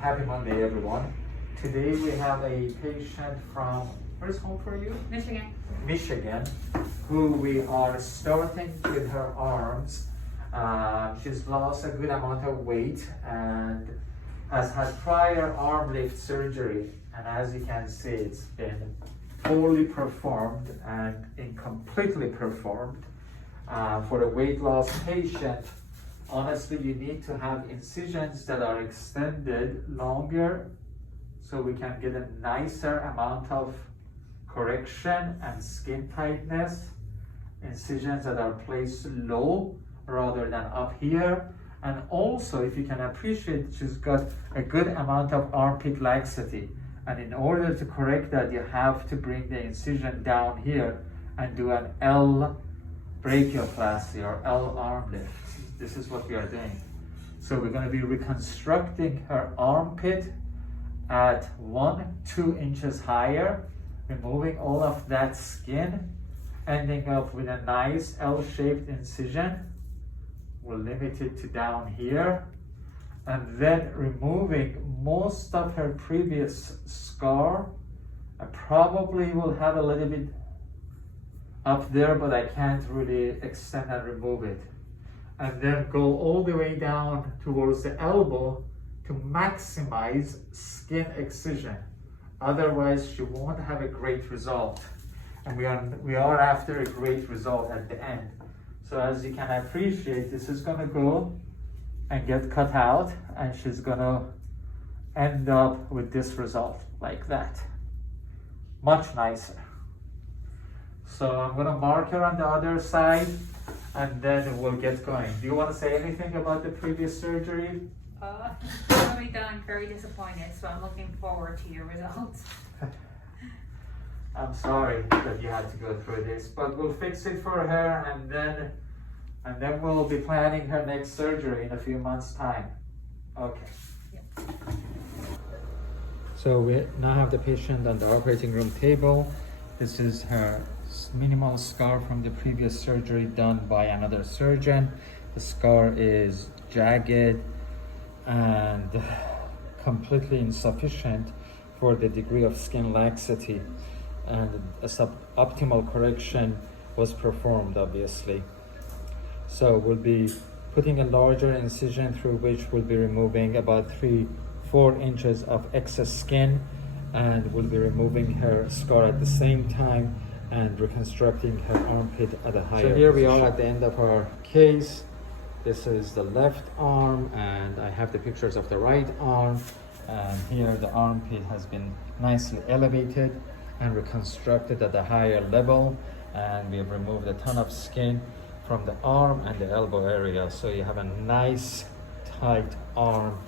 Happy Monday, everyone. Today we have a patient from, where's home for you? Michigan. Michigan, who we are starting with her arms. She's lost a good amount of weight and has had prior arm lift surgery. And as you can see, it's been poorly performed and incompletely performed. For a weight loss patient, honestly, you need to have incisions that are extended longer so we can get a nicer amount of correction and skin tightness. Incisions that are placed low rather than up here. And also, if you can appreciate, she's got a good amount of armpit laxity. And in order to correct that, you have to bring the incision down here and do an L brachioplasty or L arm lift. This is what we are doing. So we're going to be reconstructing her armpit at 1-2 inches higher, removing all of that skin, ending up with a nice L-shaped incision. We'll limit it to down here, and then removing most of her previous scar. I probably will have a little bit up there, but I can't really extend and remove it. And then go all the way down towards the elbow to maximize skin excision. Otherwise, she won't have a great result. And we are after a great result at the end. So as you can appreciate, this is gonna go and get cut out, and she's gonna end up with this result like that. Much nicer. So I'm gonna mark her on the other side, and then we'll get going. Do you want to say anything about the previous surgery? I'm very disappointed, so I'm looking forward to your results. I'm sorry that you had to go through this, but we'll fix it for her, and then we'll be planning her next surgery in a few months' time. Okay. Yep. So we now have the patient on the operating room table. This is her minimal scar from the previous surgery done by another surgeon. The scar is jagged and completely insufficient for the degree of skin laxity, and a suboptimal correction was performed, obviously. So we'll be putting a larger incision through which we'll be removing about 3-4 inches of excess skin, and we'll be removing her scar at the same time and reconstructing her armpit at a higher position. So here we are at the end of our case. This is the left arm, and I have the pictures of the right arm. And here the armpit has been nicely elevated and reconstructed at a higher level. And we have removed a ton of skin from the arm and the elbow area. So you have a nice, tight arm